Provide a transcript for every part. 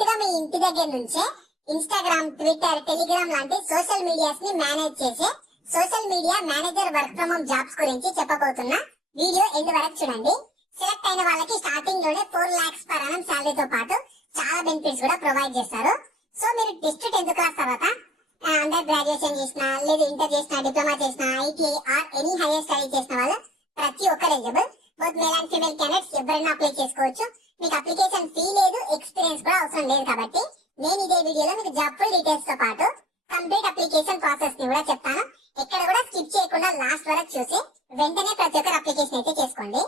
Direct గా మీ ఇంటి దగ్గర నుంచే ఇన్స్టాగ్రామ్, ట్విట్టర్, టెలిగ్రామ్ లాంటి సోషల్ మీడియాస్ ని మేనేజ్ చేసే social media manager work from home jobs గురించి చెప్పబోతున్నా. వీడియో ఎండ్ వరకు చూడండి. సెలెక్ట్ అయిన వాళ్ళకి స్టార్టింగ్ లోనే 4 lakhs per annum శాలరీతో పాటు చాలా బెనిఫిట్స్ కూడా ప్రొవైడ్ చేస్తారు. సో మీరు జస్ట్ 10th క్లాస్ తర్వాత అండర్ గ్రాడ్యుయేషన్ చేసిన, లేదు ఇంటర్ చేసిన, డిప్లొమా చేసిన, ITI or any hire study చేసిన వాళ్ళు ప్రతి ఒక్కరు eligible. Both male and female candidates ఎవరైనా అప్లై చేసుకోవచ్చు. మీకు అప్లికేషన్ ఫీ లేదు, ఎక్స్పీరియన్స్ కూడా అవసరం లేదు. కాబట్టి నేను ఇదే వీడియోలో మీకు జాబ్ ఫుల్ డీటెయిల్స్ తో పాటు కంప్లీట్ అప్లికేషన్ ప్రాసెస్ ని కూడా చెప్తాను. ఎక్కడ కూడా స్కిప్ చేయకుండా లాస్ట్ వరకు చూసి వెంటనే ప్రతి ఒక్కరు అప్లికేషన్ అయితే చేసుకోండి.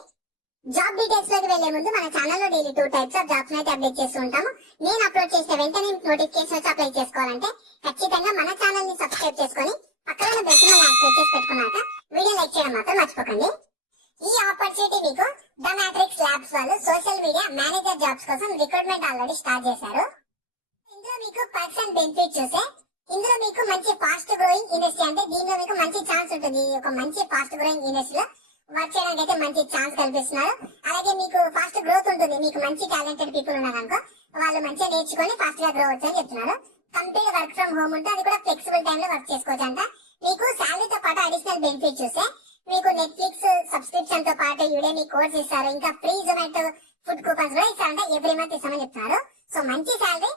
జాబ్ డీటెయిల్స్ లోకి వెళ్లే ముందు మన ఛానల్లో డైలీ 2 types ఆఫ్ జాబ్స్ అయితే అప్డేట్ చేస్తూ ఉంటాము. నేను అప్లోడ్ చేసిన వెంటనే నోటిఫికేషన్ వచ్చి అప్లై చేసుకోవాలంటే ఖచ్చితంగా మన ఛానల్ ని సబ్స్క్రైబ్ చేసుకొని పక్కన బెల్ సింబల్ యాక్టివేట్ చేసి పెట్టుకున్నాక వీడియో లైక్ చేయడం మాత్రం మర్చిపోకండి. ఈ ఆపర్చునిటీ మీకు ద మ్యాట్రిక్స్ ల్యాబ్స్ వాళ్ళు సోషల్ మీడియా మేనేజర్ జాబ్స్ కోసం రిక్రూట్మెంట్ ఆల్రెడీ స్టార్ట్ చేశారు. ఇందులో మీకు పర్సన్ బెనిఫిట్ చూసే ఇందులో మీకు మంచి ఫాస్ట్ గ్రోయింగ్ ఇండస్ట్రీ, అంటే దీనిలో మీకు మంచి ఛాన్స్ ఉంటుంది. ఒక మంచి ఫాస్ట్ గ్రోయింగ్ ఇండస్ట్రీలో వర్క్ చేయడానికి అయితే మంచి ఛాన్స్ కల్పిస్తున్నారు. అలాగే మీకు ఫాస్ట్ గ్రోత్ ఉంటుంది. మీకు మంచి టాలెంటెడ్ పీపుల్ ఉన్నారనుకో వాళ్ళు మంచిగా నేర్చుకొని ఫాస్ట్ గా గ్రో అవచ్చు అని చెప్తున్నారు. కంప్లీట్ వర్క్ ఫ్రమ్ హోమ్ ఉంటే అది కూడా ఫ్లెక్సిబుల్ టైమ్ లో వర్క్ చేసుకోవచ్చు అంట. మీకు శాలరీతో పాటు అడిషనల్ బెనిఫిట్ చూస్తే మీకు నెట్ఫ్లిక్స్ సబ్స్క్రిప్షన్ తో పాటు యుడెమీ కోర్స్ ఇస్తారు. ఇంకా ఫ్రీ జొమాటో ఫుడ్ కూపన్స్ కూడా ఇస్తారంట. ఎవ్రీ మంత్ ఇస్తామని చెప్తున్నారు. సో మంచి శాలరీ,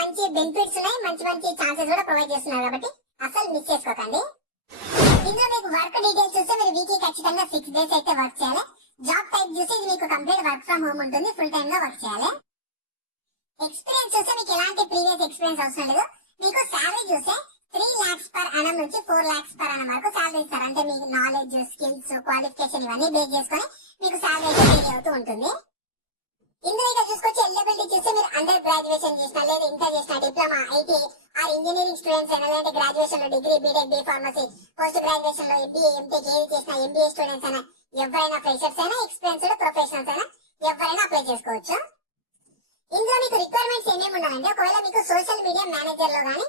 మంచి బెనిఫిట్స్ ఉన్నాయి, మంచి మంచి ఛాన్సెస్ కూడా ప్రొవైడ్ చేస్తున్నారు. కాబట్టి అసలు మిస్ చేసుకోకండి. ఇందులో మీకు వర్క్ డీటెయిల్స్ చూస్తే మీరు వీక్లీ ఖచ్చితంగా 6 days అయితే వర్క్ చేయాలి. జాబ్ టైప్ చూస్తే ఇది మీకు కంప్లీట్ వర్క్ ఫ్రమ్ హోమ్ ఉంటుంది. ఫుల్ టైమ్ లో వర్క్ చేయాలి. ఎక్స్పీరియన్స్ చూస్తే మీకు ఎలాంటి ప్రీవియస్ ఎక్స్పీరియన్స్ అవసరం లేదు. మీకు శాలరీ చూస్తే 3 lakhs per annum నుంచి 4 lakhs per annum వరకు శాలరీ ఇస్తారు. అంటే మీకు నాలెడ్జ్, స్కిల్స్, క్వాలిఫికేషన్ ఇవన్నీ బేస్ చేసుకొని మీకు శాలరీ అయితే పే అవుతూ ఉంటుంది. ఇందులో ఇక చూసుకొచ్చి ఎలిజిబిలిటీ చూస్తే మీరు అండర్ గ్రాడ్యుయేషన్ చేసిన, లేదా ఇంటర్ చేసిన, diploma, IT or engineering students అయినా, లేదంటే గ్రాడ్యుయేషన్ లో degree, BTech, B pharmacy, post graduation లో ఎంబీఏ, ఎంటెక్ ఏది చేసిన, ఎంబీఏ స్టూడెంట్స్ అయినా, ఎవరైనా ఫ్రెషర్స్ అయినా, ఎక్స్పీరియన్స్డ్ ప్రొఫెషనల్స్ అయినా ఎవరైనా అప్లై చేసుకోవచ్చు. ఇందులో మీకు రిక్వైర్మెంట్స్ ఏమేమి ఉండాలంటే, ఒకవేళ మీకు సోషల్ మీడియా మేనేజర్ లో గానీ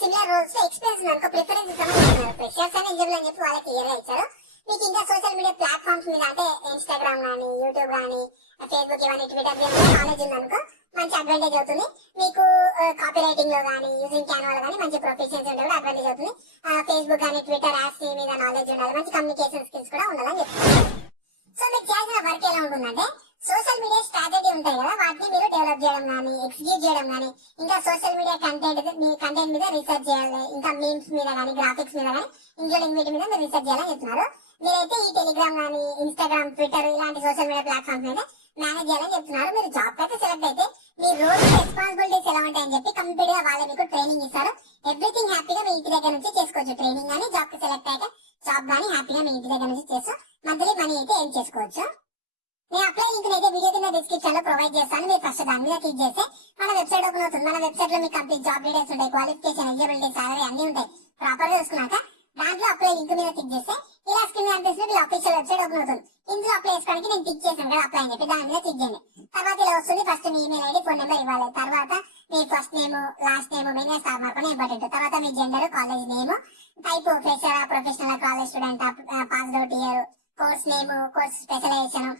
సిమిలర్ రోల్స్ లో ఎక్స్పీరియన్స్ ఉందనుకో ప్రిఫరెన్స్ ఇస్తామని ఫ్రెషర్స్ అయినా ఎలిజిబుల్ అని చెప్పి వాళ్ళకి క్లియర్ గా ఇచ్చారు. మీకు ఇంకా సోషల్ మీడియా ప్లాట్ఫామ్స్ మీద అంటే ఇన్స్టాగ్రామ్ గానీ, యూట్యూబ్ గానీ, ఫేస్బుక్ ఇవన్నీ, ట్విట్టర్ నాలెడ్జ్ ఉందనుకో మంచి అడ్వాంటేజ్ అవుతుంది. మీకు కాపీ రైటింగ్ లో గానీ, యూజింగ్ క్యాన్వా గానీ మంచి ప్రొఫెషన్స్ ఉంటే కూడా అడ్వాంటేజ్ అవుతుంది. ఫేస్బుక్ గానీ, ట్విట్టర్ యాప్స్ మీద నాలెడ్జ్ ఉండాలి, మంచి కమ్యూనికేషన్ స్కిల్స్ కూడా ఉండాలని చెప్తున్నారు. సో మీరు చేయాల్సిన వర్క్ ఎలా ఉంటుందంటే, సోషల్ మీడియా స్ట్రాటజీ ఉంటాయి కదా, వాటిని మీరు డెవలప్ చేయడం గానీ, ఎగ్జిక్యూట్ చేయడం గానీ, ఇంకా సోషల్ మీడియా కంటెంట్ మీద రీసెర్చ్ చేయాలి. ఇంకా మీమ్స్ మీద గానీ, గ్రాఫిక్స్ మీద గానీ, ఇంక్లూడింగ్ వీటి మీద మీరు రీసెర్చ్ చేయాలని చెప్తున్నారు. మీరైతే ఈ టెలిగ్రామ్ గానీ, ఇన్స్టాగ్రామ్, ట్విట్టర్ ఇలాంటి సోషల్ మీడియా ప్లాట్ఫామ్స్ మీద మేనేజ్ చేయాలని చెప్తున్నారు. మీరు జాబ్ అయితే సెలెక్ట్ అయితే మీ రోల్స్, రెస్పాన్సిబిలిటీస్ ఎలా ఉంటాయని చెప్పి కంప్లీట్ గా వాళ్ళే మీకు ట్రైనింగ్ ఇస్తారు. ఎవ్రీథింగ్ హ్యాపీగా మీ ఇంటి దగ్గర నుంచి చేసుకోవచ్చు. ట్రైనింగ్ గానీ, జాబ్ కి సెలెక్ట్ అయితే జాబ్ గానీ హ్యాపీగా మీ ఇంటి దగ్గర నుంచి చేస్తూ మంత్లీ మనీ అయితే ఏం చేసుకోవచ్చు. నేను అప్లై లింక్ అయితే వీడియో కింద డిస్క్రిప్షన్ లో ప్రొవైడ్ చేస్తాను. మీరు ఫస్ట్ దాని మీద క్లిక్ చేస్తే మన వెబ్సైట్ ఓపెన్ అవుతుంది. మన వెబ్సైట్ లో మీకు కంప్లీట్ జాబ్ డీటెయిల్స్ ఉంటాయి, క్వాలిఫికేషన్, ఎలిజిబిలిటీ, సాలరీ అన్ని ఉంటాయి. ప్రాపర్ గా చూసుకున్నాక దాంట్లో అప్లై లింక్ మీద క్లిక్ చేస్తే ఇలా స్క్రీన్ కనిపిస్తుంది. మీ అఫీషియల్ వెబ్సైట్ ఓపెన్ అవుతుంది. ఇందులో అప్లై చేసుకోవడానికి నేను క్లిక్ చేశాను కదా అప్లై అని చెప్పి, దాని మీద క్లిక్ చేయండి. తర్వాత ఇలా వస్తుంది. ఫస్ట్ మీ ఈమెయిల్ ఐడి, ఫోన్ నెంబర్ ఇవ్వాలి. తర్వాత మీ first name, last name, main star mark important. తర్వాత మీ gender, college name, type fresher, professional, college student, passed out year, course name, course specialisation,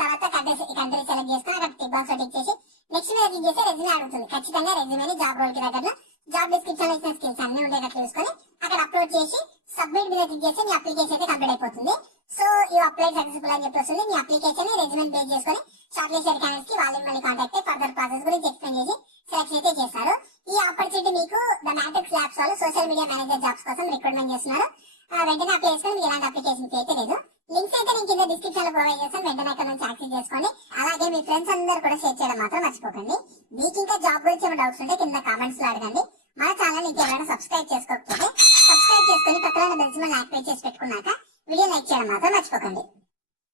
తర్వాత కంట్రీ సెలెక్ట్ చేసుకుని అక్కడ టిక్ బాక్స్ టిక్ చేసి next మీద క్లిక్ చేస్తే రెజ్యూమే అడుగుతుంది. ఖచ్చితంగా రెజ్యూమేని జాబ్ రోల్ కి దగ్గర జాబ్ డిస్క్రిప్షన్ లో ఇచ్చిన స్కిల్స్ అన్ని ఉండేటట్టు చూసుకొని అక్కడ అప్లోడ్ చేసి సబ్మిట్ మీద క్లిక్ చేస్తే మీ అప్లికేషన్ అయితే కంప్లీట్ అయిపోతుంది. సో యూ అప్లై సక్సెస్ఫుల్ అని చెప్పి వస్తుంది. మీ అప్లికేషన్ రెజ్యూమే బేస్ చేసుకొని షార్ట్ లిస్టెడ్ క్యాండిడేట్స్ కి వాళ్ళు మళ్ళీ కాంటాక్ట్ అయ్యి ఫర్దర్ ప్రాసెస్ గురించి ఎక్స్ప్లెయిన్ చేసి సెలెక్షన్ అయితే చేస్తారు. ఈ ఆపర్చునిటీ మీకు ద మ్యాట్రిక్స్ ల్యాబ్స్ వాళ్ళు సోషల్ మీడియా మేనేజర్ జాబ్స్ కోసం రిక్రూట్మెంట్ చేస్తున్నారు. వెంటనే అప్లై చేసుకొని మీకు ఎలాంటి అప్లికేషన్ అయితే లేదు. లింక్స్ అయితే నేను కింద డిస్క్రిప్షన్ లో ప్రొవైడ్ చేస్తాను. వెంటనే అక్కడ నుంచి యాక్సెస్ చేసుకోండి. అలాగే మీ ఫ్రెండ్స్ అందరూ కూడా షేర్ చేయడం మాత్రం మర్చిపోకండి. మీకు ఇంకా జాబ్ గురించి ఏమైనా డౌట్స్ ఉంటే కింద కామెంట్స్ లో అడగండి. మన ఛానల్ ఇంకెవరైనా సబ్స్క్రైబ్ చేసుకోకపోతే సబ్స్క్రైబ్ చేసుకుని పక్కన బెల్ సింబల్ యాక్టివేట్ చేసి పెట్టుకున్నాక వీడియో లైక్ చేయడం మాత్రం మర్చిపోకండి.